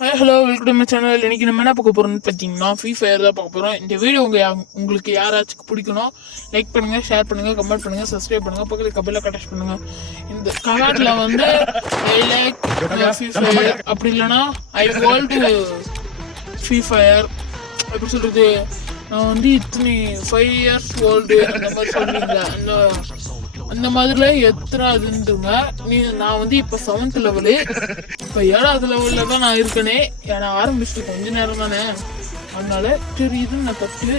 Hi hello welcome to my channel. இன்னைக்கு நம்ம என்ன பார்க்க போகிறோம்னு பார்த்தீங்கன்னா ஃப்ரீ ஃபயர் தான் பார்க்க போகிறோம். இந்த வீடியோ உங்களுக்கு யாராச்சும் பிடிக்கணும் லைக் பண்ணுங்கள், ஷேர் பண்ணுங்கள், கமெண்ட் பண்ணுங்கள், சப்ஸ்கிரைப் பண்ணுங்கள், பக்கத்தில் கபலில் கட்டாச் பண்ணுங்கள். இந்த கமெண்ட்டில் வந்து ஐ லைக் ஃப்ரீ ஃபயர், அப்படி இல்லைன்னா ஐ வாண்ட் ஃப்ரீ ஃபயர் எப்படி சொல்கிறது, நான் வந்து இத்தனை 5 years ஓல்டு அந்த மாதிரி சொல்லுவீங்களா, அந்த மாதிரில எத்தனை அதுன்றுங்க. நான் வந்து இப்போ 7th லெவலு, இப்போ 7வது லெவலில் தான் நான் இருக்கேனே. ஏன்னா ஆரம்பிச்சுட்டு கொஞ்ச நேரம் தானே, அதனால சரி இதுன்னு நான் கற்று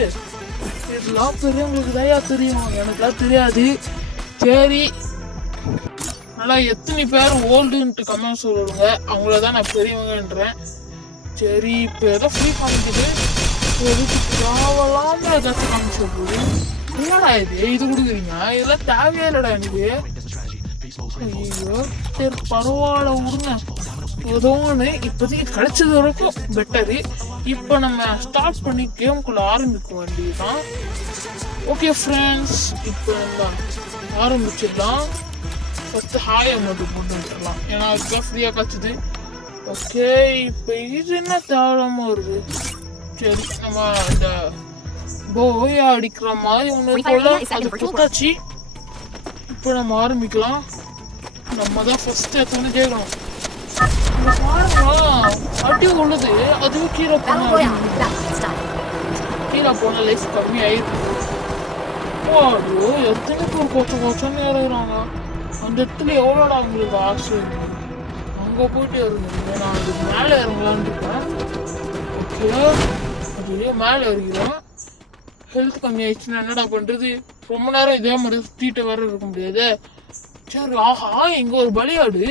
இதெல்லாம் பெரியவங்களுக்கு தயா தெரியும், எனக்குலாம் தெரியாது. சரி நல்லா எத்தனை பேர் ஓல்டுன்ட்டு கமெண்ட் சொல்லுங்க, அவங்கள தான் நான் பெரியவங்கன்றேன். சரி இப்போ ஏதோ ஃப்ரீ காமிக்குது, எதுக்கு தேவலாமல் ஏதாச்சும் காமிச்சு போகுது. என்னடா இது கொடுக்குறீங்க, இதெல்லாம் தேவையே இல்லடா எனக்கு. ஐயோ சரி பரவாயில்ல விடுங்க, ஏதோ ஒன்று இப்போதைக்கு கிடைச்சது வரைக்கும் பெட்டரு. இப்போ நம்ம ஸ்டார்ட் பண்ணி கேமுக்குள்ள ஆரம்பிக்க வேண்டியதுதான். ஓகே ஃப்ரெண்ட்ஸ், இப்போ நம்ம ஆரம்பிச்சிடலாம். ஃபஸ்ட்டு ஹாய் அமௌண்ட் போட்டு விட்டுடலாம், ஏன்னா அதுக்காக ஃப்ரீயாக காய்ச்சுது. ஓகே இப்போ இது என்ன தேவையில்லாமல் வருது. சரி நம்ம இந்த போயா அடிக்கிற மாதிரி ஒன்று போல அது போட்டாச்சு. இப்போ நம்ம ஆரம்பிக்கலாம். நம்ம தான் ஃபர்ஸ்ட் எடுத்து கேட்கணும். அடி உள்ளது அதுவும் கீழே போனா லைஃப் கம்மி ஆயிருக்கு. எத்தனை பேர் கொச்சன்னு இறங்குறாங்க. அந்த இடத்துல எவ்வளோடா அவங்களுக்கு ஆசை, அங்கே போயிட்டு இறங்குறீங்க. நான் அதுக்கு மேலே இறங்கலான்னு இருக்கேன். ஓகே அதுலேயே மேலே இறங்கிறேன். ஹெல்த் கம்மி ஆயிடுச்சுன்னா என்னடா பண்ணுறது, ரொம்ப நேரம் இதே மாதிரி சுற்றிட்டு வர இருக்க முடியாது. சரி ஆஹா இங்கே ஒரு பலியாடு.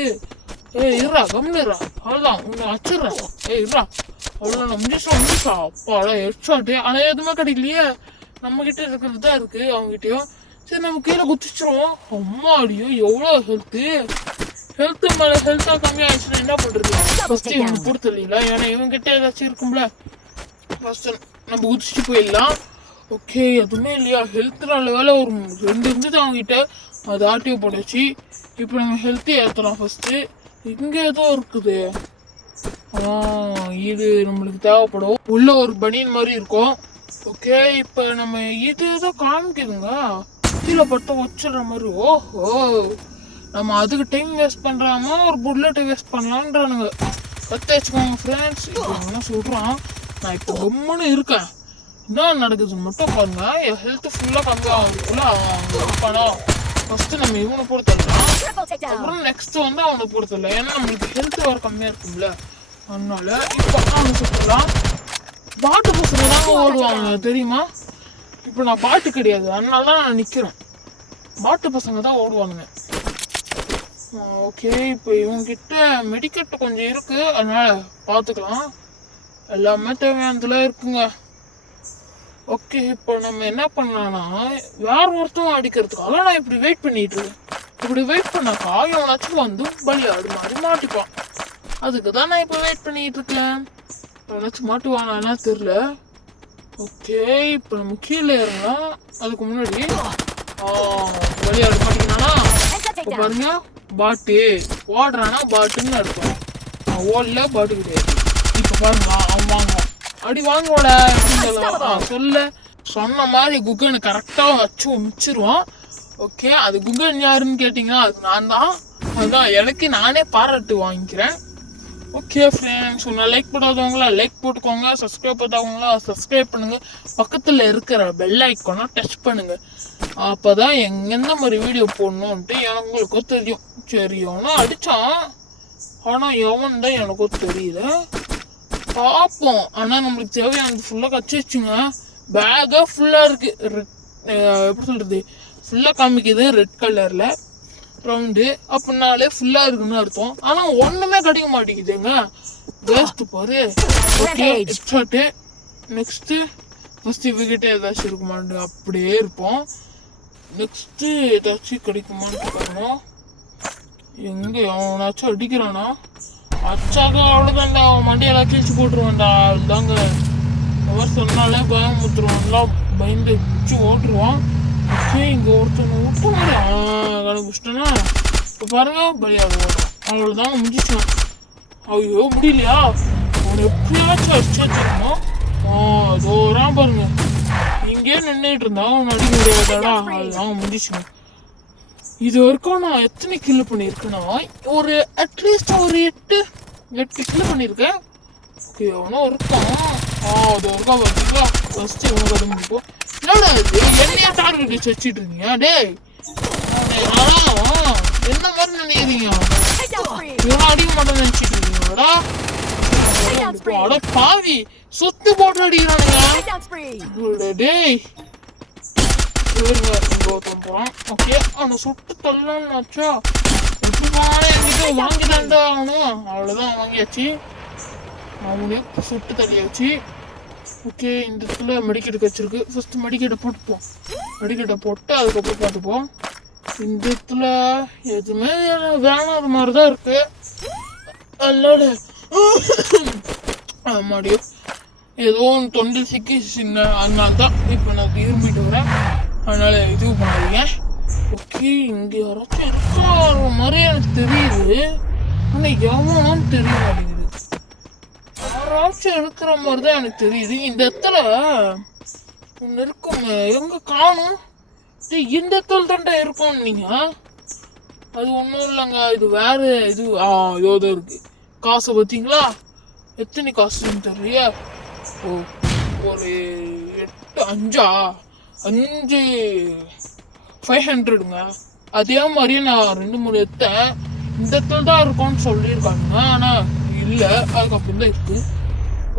இருறா கம்மிடுறா, அவ்வளோதான் உன்னை வச்சிடுறேன். இருறா அவ்வளோ முடிச்சா அப்பாடா ஹெட்ஷாட்டு. ஆனால் எதுவுமே கிடைக்கலையே, நம்மக்கிட்ட இருக்கிறது தான் இருக்குது அவங்ககிட்டயும். சரி நம்ம கீழே குதிச்சிருவோம். அம்மா அடியும் எவ்வளோ ஹெல்த்து மேலே ஹெல்த்தாக கம்மியாகிடுச்சுன்னா என்ன பண்ணுறது. ஃபஸ்ட்டு இவனுக்கு கொடுத்து இல்லைங்களா, ஏன்னா இவங்ககிட்ட ஏதாச்சும் இருக்கும்ல. ஃபஸ்ட்டு நம்ம குதிச்சுட்டு போயிடலாம். ஓகே எதுவுமே இல்லையா, ஹெல்த் நல்ல வேலை ஒரு 2 இருந்தது அவங்ககிட்ட, அது ஆக்டிவ் போட்டுச்சு. இப்போ நம்ம ஹெல்த்தை ஏற்றலாம். ஃபஸ்ட்டு இங்கே ஏதோ இருக்குது, இது நம்மளுக்கு தேவைப்படும். உள்ள ஒரு பனியன் மாதிரி இருக்கும். ஓகே இப்போ நம்ம இது ஏதோ காமிக்குதுங்க, கீழே பட்ட வச்சிடுற மாதிரி. ஓஹோ நம்ம அதுக்கு டைம் வேஸ்ட் பண்ணுறாம ஒரு புல்லட்டை வேஸ்ட் பண்ணலான்றானுங்க. கற்று வச்சுக்கோங்க ஃப்ரெண்ட்ஸ். இப்போ என்ன சொல்கிறான், நான் இப்போ கம்முன்னு இருக்கேன், என்ன நடக்குதுன்னு மட்டும் பாருங்க. என் ஹெல்த் ஃபுல்லாக கம்மியாகுதுக்குள்ள அவங்க பணம். ஃபஸ்ட்டு நம்ம இவனை பொறுத்தலாம், அப்புறம் நெக்ஸ்ட் வந்து அவனை பொறுத்தல, ஏன்னா நம்மளுக்கு ஹெல்த் வேறு கம்மியாக இருக்கும்ல. அதனால இப்போ அவனை சுற்றலாம். பாட்டு பசங்க தாங்க ஓடுவாங்க தெரியுமா. இப்போ நான் பாட்டு கிடையாது, அதனால தான் நான் நிற்கிறேன். பாட்டு பசங்க தான் ஓடுவானுங்க. ஓகே இப்போ இவங்ககிட்ட மெடிக்கெட் கொஞ்சம் இருக்குது, அதனால பார்த்துக்கலாம். எல்லாமே தேவையானதுல இருக்குங்க. ஓகே இப்போ நம்ம என்ன பண்ணலாம்னா, வேற ஒருத்தவங்க அடிக்கிறதுக்காக நான் இப்படி வெயிட் பண்ணிட்டு இருக்கேன். இப்படி வெயிட் பண்ணாக்கா எவனாச்சும் வந்து பலியாடு மாதிரி மாட்டிப்பான். அதுக்கு தான் நான் இப்போ வெயிட் பண்ணிட்டு இருக்கேன். எவனாச்சும் மாட்டுவானா தெரியல. ஓகே இப்போ நம்ம கீழே இறங்கலாம். அதுக்கு முன்னாடி பலியாடு மாட்டிக்கினானா இப்போ பாருங்க, பாட்டு ஓடுறானா பாட்டுன்னு அர்த்தம். ஓடல பாட்டு கிடையாது. இப்போ பாருங்க அவன் வாங்குவான், அப்படி வாங்கோட சொல்ல சொன்ன மாதிரி குகனை கரெக்டாக வச்சு மிச்சிருவான். ஓகே அது குகன் யாருன்னு கேட்டிங்கன்னா அது நான் தான். அதுதான் எனக்கு நானே பாராட்டு வாங்கிக்கிறேன். ஓகே ஃப்ரெண்ட்ஸ், நான் லைக் போடாதவங்களா லைக் போட்டுக்கோங்க, சப்ஸ்கிரைப் பண்ணாதவங்களா சப்ஸ்கிரைப் பண்ணுங்கள், பக்கத்தில் இருக்கிற பெல் ஐக்கானை டச் பண்ணுங்கள். அப்போ தான் எந்த மாதிரி வீடியோ போடணுன்ட்டு எங்களுக்கும் தெரியும். சரி எவனோ அடித்தான், ஆனால் எவன் தான் எனக்கும் தெரியல, பார்ப்போம். ஆனால் நம்மளுக்கு தேவையானது ஃபுல்லாக கச்சி வச்சுங்க. பேக்காக ஃபுல்லாக இருக்குது, எப்படி சொல்கிறது, ஃபுல்லாக காமிக்குது ரெட் கலரில் ரவுண்டு. அப்படின்னாலே ஃபுல்லாக இருக்குன்னு அர்த்தம். ஆனால் ஒன்றுமே கிடைக்க மாட்டேங்குதுங்க, வேஸ்ட்டு பாரு. ஓகே எக்ஸ்ட்ராட்டு நெக்ஸ்ட்டு ஃபஸ்ட்டு இவகிட்ட ஏதாச்சும் இருக்குமான்னு அப்படியே இருப்போம். நெக்ஸ்ட்டு ஏதாச்சும் கிடைக்குமான்னு பாருவோம். எங்கே அவனாச்சும் அடிக்கிறானா, அச்சாக்கா அவ்வளோதான்டா, அவன் மண்டியெல்லாம் கீழ்ச்சி போட்டுருவான்டா. அதுதாங்க அவர் சொன்னாலே பயமுத்துருவான்லாம், பயந்து வச்சு ஓட்டுருவான். சரி இங்கே ஒருத்தவங்க விட்ட மாதிரி கண்டுபிடிச்சிட்டேன்னா இப்போ பாருங்க பலியாக ஓடும். அவ்வளோதாங்க முடிச்சிச்சோம். ஐயோ முடியலையா, அவனை எப்படியாச்சும் அடிச்சு வச்சிருக்கணும். அதோ வரான் பாருங்க. இங்கே நின்றுட்டு இருந்தா அவன் அடிக்க முடியாதாடா. அதுதான் முடிச்சுங்க. இது வரைக்கும் நான் எத்தனை கில்லு பண்ணியிருக்கேன்னா ஒரு அட்லீஸ்ட் ஒரு 8 கில்லு பண்ணியிருக்கேன். ஓகே அவனும் இருக்கான். அது இருக்கா பார்த்தீங்களா. ஃபர்ஸ்ட் இவனுக்கு அதை முடிப்போம். என்னடா இது என்னையா டார்கெட் வச்சு வச்சுட்டு இருக்கீங்க? டேய் என்ன மாதிரி நினைக்கிறீங்க? இவனும் அடிக்க மாட்டேன்னு நினைச்சிட்டு இருக்கீங்களா? அட பாவி சுத்து போட்டு அடிக்கிறானுங்க. டேய் போறான். ஓகே அவனை சுட்டு தள்ளனாச்சா எப்படி போனாலும் என்கிட்ட வாங்கிதான்டா அவனும். அவ்வளவுதான் வாங்கியாச்சு. அவனையும் சுட்டு தள்ளியாச்சு. ஓகே இந்த இடத்துல மெடிக்கெட்டுக்கு வச்சிருக்கு. ஃபர்ஸ்ட் மெடிக்கெட்டை போட்டுப்போம். மெடிக்கெட்டை போட்டு அதுக்கப்புறம் பார்த்துப்போம். இந்த இடத்துல எதுவுமே வேணாத மாதிரிதான் இருக்கு. அதனால மறுபடியும் ஏதோ ஒன்று தொண்டு சிக்கி சின்ன அதனால தான் இப்போ நான் இரும்பிட்டு வரேன். அதனால இது பண்ணாதீங்க. ஓகே இங்கே யாராச்சும் இருக்கிற மாதிரி எனக்கு தெரியுது. ஆனால் எவனும் தெரிய மாட்டேங்குது. யாராச்சும் இருக்கிற மாதிரி தான் எனக்கு தெரியுது. இந்த இடத்துல ஒன்று இருக்கும். எங்கே காணும்? இந்த இடத்துல தாண்டா இருக்கும். நீங்கள் அது ஒன்றும் இல்லைங்க. இது வேற இது இதோதான் இருக்கு. காசை பார்த்தீங்களா? எத்தனை காசுன்னு தெரியல. ஒரு 5 500ங்க. அதே மாதிரியே நான் 2-3 எடுத்தேன். இந்த இடத்துல தான் இருக்கும்னு சொல்லியிருக்காங்க. ஆனால் இல்லை அதுக்கப்புறம் தான் இருக்கு.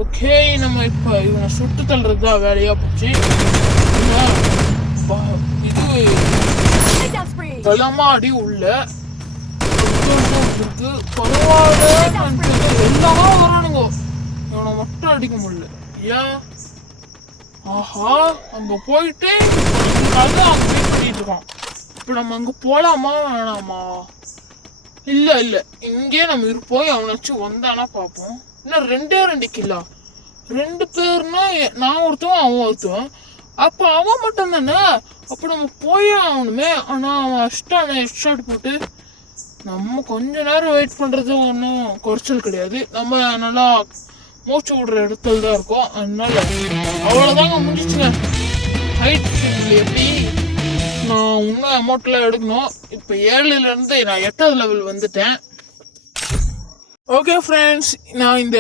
ஓகே நம்ம இப்போ இவனை சுட்டு தள்ளுறது தான் வேலையாக போச்சு. இது பலமா அடி உள்ள இருக்கு. பரவாயில்ல எல்லாமே வரானுங்க. இவனை மட்டும் அடிக்க முடியல. ஏன்? ஆஹா அங்க போயிட்டு அங்க வெயிட் பண்ணிட்டு இருக்கான். இப்ப நம்ம அங்க போலாமா வேணாமா? இல்ல இங்கே நம்ம இருப்போம். அவனாச்சும் வந்தானா பார்ப்போம். இன்னும் 2 கில்லா 2 பேர்னா நான் ஒருத்தவன் அவன் ஒருத்தவன். அப்ப அவன் மட்டும் தானே. அப்ப நம்ம போயே ஆகணுமே. ஆனா அவன் அஷ்டான ஹெட்ஷாட் போட்டு நம்ம கொஞ்ச நேரம் வெயிட் பண்றது ஒன்றும் குறைச்சல் கிடையாது. நம்ம நல்லா மூச்சு விடுற இடத்துல தான் இருக்கும். அதனால அவ்வளோதாங்க முடிச்சுங்க. ஹைட் எப்படி நான் இன்னும் அமௌண்ட்லாம் எடுக்கணும். இப்போ 7லேருந்து நான் 8வது லெவல் வந்துட்டேன். ஓகே ஃப்ரெண்ட்ஸ் நான் இந்த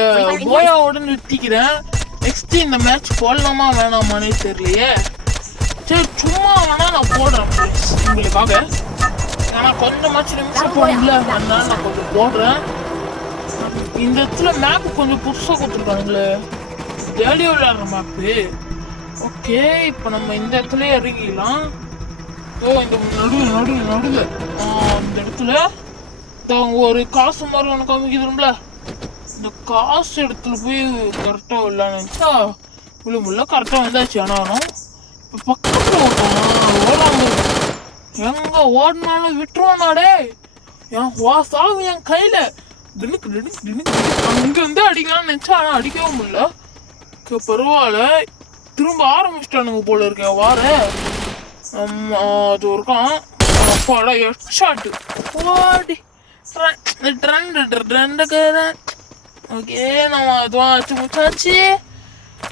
போயாவோட நிறுத்திக்கிறேன். நெக்ஸ்ட் இந்த மேட்ச் போடலாமா வேணாமானே தெரியலையே. சரி சும்மா வேணா நான் போடுறேன் ஃப்ரெண்ட்ஸ் உங்களுக்காக. ஏன்னா கொஞ்சமாச்சும் நிமிஷம் போடல. அதனால நான் கொஞ்சம் போடுறேன். இந்த இடத்துல மேப்பு கொஞ்சம் புதுசாக கொடுத்துருக்கானுங்களே. ஜாலியாக விளையாடுற மேப்பு. ஓகே இப்போ நம்ம இந்த இடத்துல இறங்கிக்கலாம். இந்த நடுவில் இந்த இடத்துல ஒரு காசு மாதிரி ஒன்று காமிக்குதுல. இந்த காசு இடத்துல போய் கரெக்டாக விளையாடுச்சா விழுமுள்ள கரெக்டாக வந்தாச்சு. ஆனாலும் இப்போ பக்கத்தில் ஓடாம எங்க ஓடினாலும் விட்டுருவானாடே. என் சாவு என் கையில அங்க வந்து அடிக்கலாம்னு நினைச்சா ஆனா அடிக்கவும் முடியல. பரவாயில்ல திரும்ப ஆரம்பிச்சிட்டானுங்க போல இருக்கேன். வார அது இருக்கான். அப்பாடா ஹெட்ஷாட் ஓடி ஓகே நம்ம அதுவும் ஆச்சு முச்சாச்சு.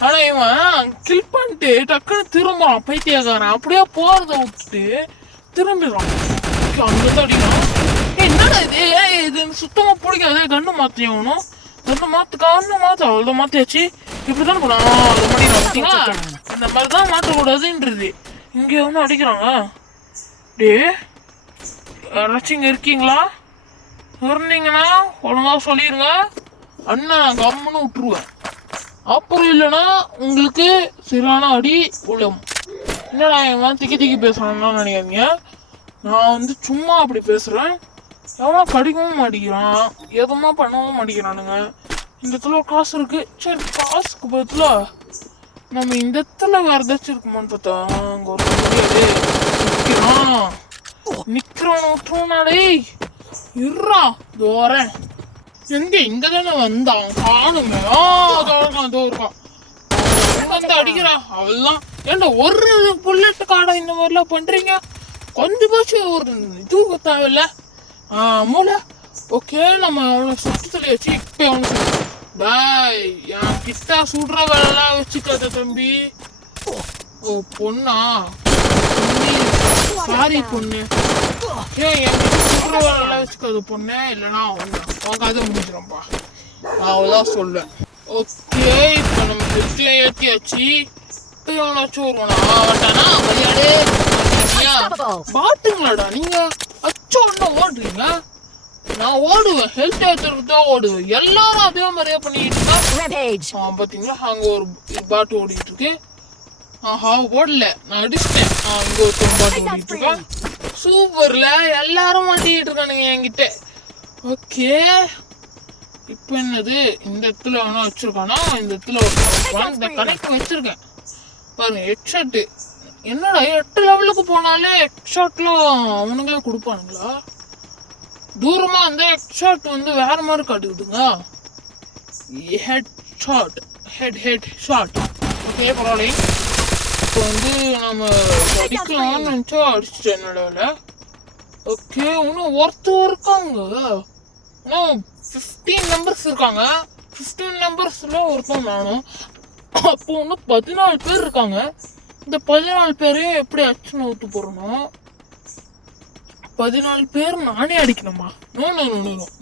ஆனா இவன் கில் பண்ணிட்டு டக்குன்னு திரும்புறான். பைத்தியக்காரன் அப்படியே போறத விட்டுட்டு திரும்பிடுறான். அங்கதான் அடிக்கிறான். என்னடா இது சுத்தமா பிடிக்காது. கண்ணு மாத்தியாகணும். கண்ணு மாத்து அவ்வளோதான் மாத்தியாச்சு. இப்படிதான் போலாம். அது மாதிரி பார்த்தீங்களா இந்த மாதிரிதான் மாற்றக்கூடாதுன்றது. இங்க ஒன்றும் அடிக்கிறாங்க. டே யாராச்சும் இங்க இருக்கீங்களா? இருந்தீங்கன்னா ஒழுங்கா சொல்லிடுங்க. அண்ணன் கம்முன்னு விட்டுருவேன். அப்புறம் இல்லைன்னா உங்களுக்கு சரியான அடி விழும். என்னடா என் திக்கி பேசுறான்னு நினைக்காதீங்க. நான் வந்து சும்மா அப்படி பேசுறேன். எவனா கடிக்கவும் மாட்டேங்கிறான். எதுவுமா பண்ணவும் மாட்டேங்கிறானுங்க. இந்த இடத்துல காசு இருக்கு. சரி காசுக்கு பதிலா நம்ம இந்த இடத்துல வேற ஏதாச்சும் இருக்குமான்னு பார்த்தா அங்க ஒரு முடியாது நிக்கிறான் விட்டுருவானாடே. இருறா தோறேன். எங்க இங்கதானே வந்தான் காணுமே. அதோ இருக்கான் வந்து அடிக்கிறான். அவள்லாம் ஏன்டா ஒரு புல்லட் காடா இந்த மாதிரிலாம் பண்றீங்க? கொஞ்சம் போச்சு ஒரு இது தேவையில்ல மூளை. ஓகே நம்ம அவனை சுட்டு சொல்லியாச்சு. இப்போ அவனுக்கு டாய் என் கிட்ட சுடுற வேலைலாம் வச்சுக்காத தம்பி. ஓ பொண்ணா? சாரி பொண்ணு. ஏன் என் கிட்ட சுடுற வேலைலாம் வச்சுக்காத பொண்ணு, இல்லைன்னா அவங்க அதை முடிச்சிடும்பா. நான் அவ்வளோதான் சொல்லுவேன். ஓகே, இப்போ நம்ம ஹெல்த்தையும் ஏற்றியாச்சு. இப்போ எவனாச்சும் வருவானா? வட்டானா விளையாடு பாட்டுங்களாடா நீங்க. அச்சோ ஒன்னும் ஓடுறீங்க. நான் ஓடுவேன், ஹெல்த் ஏற்றுறதுக்கு தான் ஓடுவேன். எல்லாரும் அதே மாதிரியே பண்ணிட்டு இருக்கா. பாத்தீங்களா அங்க ஒரு பாட்டு ஓடிட்டு இருக்கு. ஆஹா ஓடல, நான் அடிச்சிட்டேன். இங்க ஒரு பாட்டு ஓடிட்டு இருக்கேன். சூப்பர்ல, எல்லாரும் மாட்டிட்டு இருக்கானுங்க என்கிட்ட. ஓகே, இப்ப என்னது இந்த இடத்துல வேணா வச்சிருக்கானா? இந்த இடத்துல இந்த கணக்கு வச்சிருக்கேன் பாருங்க. ஹெட்ஷாட் என்னடா 8 லெவலுக்கு போனாலே ஹெட்ஷாட்லாம் அவனுங்களே கொடுப்பானுங்களா? தூரமா அந்த ஹெட்ஷாட் வந்து வேற மாதிரி காட்டுக்குதுங்க. Head shot. ஓகே பரவாயில்ல. இப்போ வந்து நம்ம அடிக்கலாம்னு நினச்சா அடிச்சிட்டேன் என்னோட. ஓகே, இன்னும் ஒருத்தர் இருக்காங்க. இன்னும் 15 நம்பர்ஸ் இருக்காங்க. 15 நம்பர்ஸ்ல ஒருத்தன் நானும். அப்போ இன்னும் 14 பேர் இருக்காங்க. இந்த 14 பேரையும் எப்படி அடிச்சு நவுத்து போறணும்? 14 பேர் நானே அடிக்கணுமா? நோ,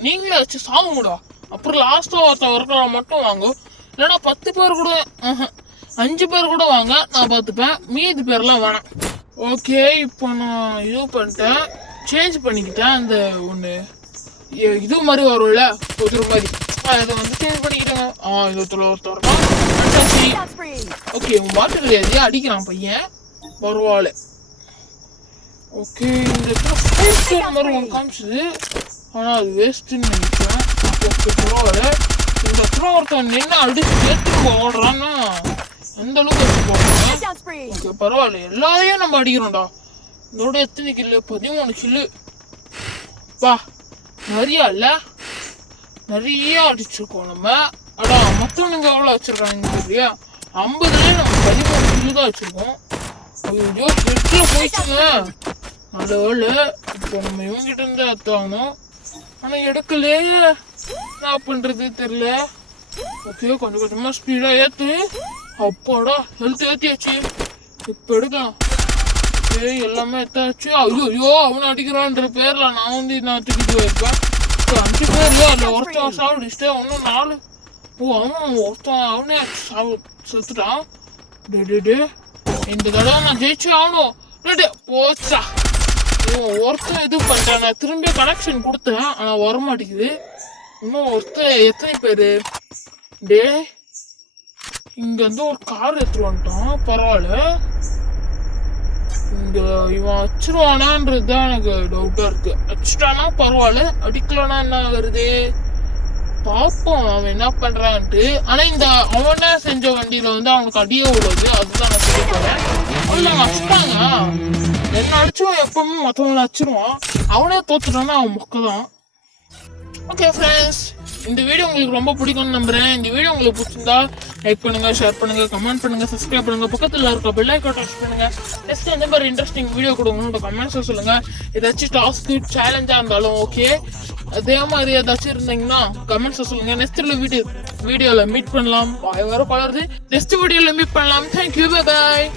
நீங்களே வச்சு சாகுங்கடா. அப்புறம் லாஸ்டா ஒருத்தன் இருக்கிற மட்டும் வாங்க. இல்லைன்னா 10 பேர் கூட, 5 பேர் கூட வாங்க, நான் பார்த்துப்பேன். மீதி பேர்லாம் வேணாம். ஓகே, இப்போ நான் இது பண்ணிட்டேன், சேஞ்ச் பண்ணிக்கிட்டேன். அந்த ஒன்று இது மாதிரி வரும்ல ஒருத்தர் மாதிரி, அதை வந்து சேஞ்ச் பண்ணிக்கிட்டேங்க. ஒருத்தர் ஓகே, உன் பாட்டு கிடையாது, அடிக்கிறான் பையன். பரவாயில்ல. ஓகே, இந்த இடத்துல மாதிரி ஒன்று காமிச்சுது, ஆனால் அது வேஸ்ட்டுன்னு நினைக்கிறேன். ஓகே பரவாயில்ல. இந்த இடத்துல ஒருத்தன் நின்று அடிச்சு ஏற்று ஓடுறான்னா எந்த அளவுக்கு வச்சு போடுறேன். ஓகே பரவாயில்ல, எல்லாரையும் நம்ம அடிக்கிறோம்டா. இதோட எத்தனை கில்லு? 13 கில்லு. பா நிறையா இல்லை, நிறைய அடிச்சிருக்கோம் நம்ம. அடா மற்றவனுங்க எவ்வளோ வச்சிருக்காங்க இல்லையா? 50லேயே நம்ம 13 கில்லு தான் வச்சிருக்கோம். ஐயோ ஹெட்டில் போயிடுச்சுங்க. நல்ல வேலை. இப்போ நம்ம இவங்கிட்ட இருந்து எடுத்தாகணும், ஆனால் எடுக்கலையே. என்ன பண்ணுறது தெரியல. ஓகே, கொஞ்சம் கொஞ்சமாக ஸ்பீடாக ஏற்று. அப்பாடா ஹெல்த் ஏற்றியாச்சு. இப்போ எடுக்கலாம். எல்லாமே எத்தாச்சு. ஐயோ அவனை அடிக்கிறான்ற பேர்ல நான் வந்து நான் தூக்கிட்டு போயிருப்பேன். 5 பேர்ல அதில் ஒருத்தன் சாப்பிடுச்சுட்டு இன்னும் 4. அவன் ஒருத்தன் அவனே செத்துட்டான். டே இந்த தடவை நான் ஜெயிச்சு ஆகணும். போச்சா, ஒருத்தன் இது பண்ணிட்டேன். நான் திரும்பி கனெக்ஷன் கொடுத்தேன், ஆனால் வரமாட்டேங்குது. இன்னும் ஒருத்தன் எத்தனை பேர்? டே இங்க வந்து ஒரு கார் எடுத்துட்டு வந்துட்டான். பரவாயில்ல. இங்க இவன் அடிச்சிருவானான்றது தான் எனக்கு டவுட்டா இருக்கு. அடிச்சிட்டானா பரவாயில்ல, அடிக்கலனா என்ன வருது பார்ப்போம் அவன் என்ன பண்றான்ட்டு. ஆனா இந்த அவனே செஞ்ச வண்டியில வந்து அவனுக்கு அடியே உள்ளது, அதுதான் நான் சொல்லி போறேன். அவங்க அடிச்சுட்டாங்க. என்ன அடிச்சுவான், எப்பவுமே மற்றவங்களை அடிச்சிருவான். அவனே தோத்துட்டானா அவன் மொக்கதான். ஓகே ஃப்ரெண்ட்ஸ், இந்த வீடியோ உங்களுக்கு ரொம்ப பிடிக்கும்னு நம்புறேன். இந்த வீடியோ உங்களுக்கு பிடிச்சிருந்தா லைக் பண்ணுங்க, ஷேர் பண்ணுங்க, கமெண்ட் பண்ணுங்க, சப்ஸ்கிரைப் பண்ணுங்க, பக்கத்தில் இருக்க பெல் ஐகான் டச் பண்ணுங்க. நெக்ஸ்ட் எந்த மாதிரி இன்ட்ரெஸ்டிங் வீடியோ கொடுங்கன்னு கமெண்ட்ஸ்ல சொல்லுங்க. ஏதாச்சும் டாஸ்க்கு சேலஞ்சா இருந்தாலும் ஓகே, அதே மாதிரி ஏதாச்சும் இருந்தீங்கன்னா கமெண்ட்ஸ்ல சொல்லுங்க. நெக்ஸ்ட் வீடியோல மீட் பண்ணலாம். வேற கலருது. நெக்ஸ்ட் வீடியோல மீட் பண்ணலாம். Thank you, bye bye.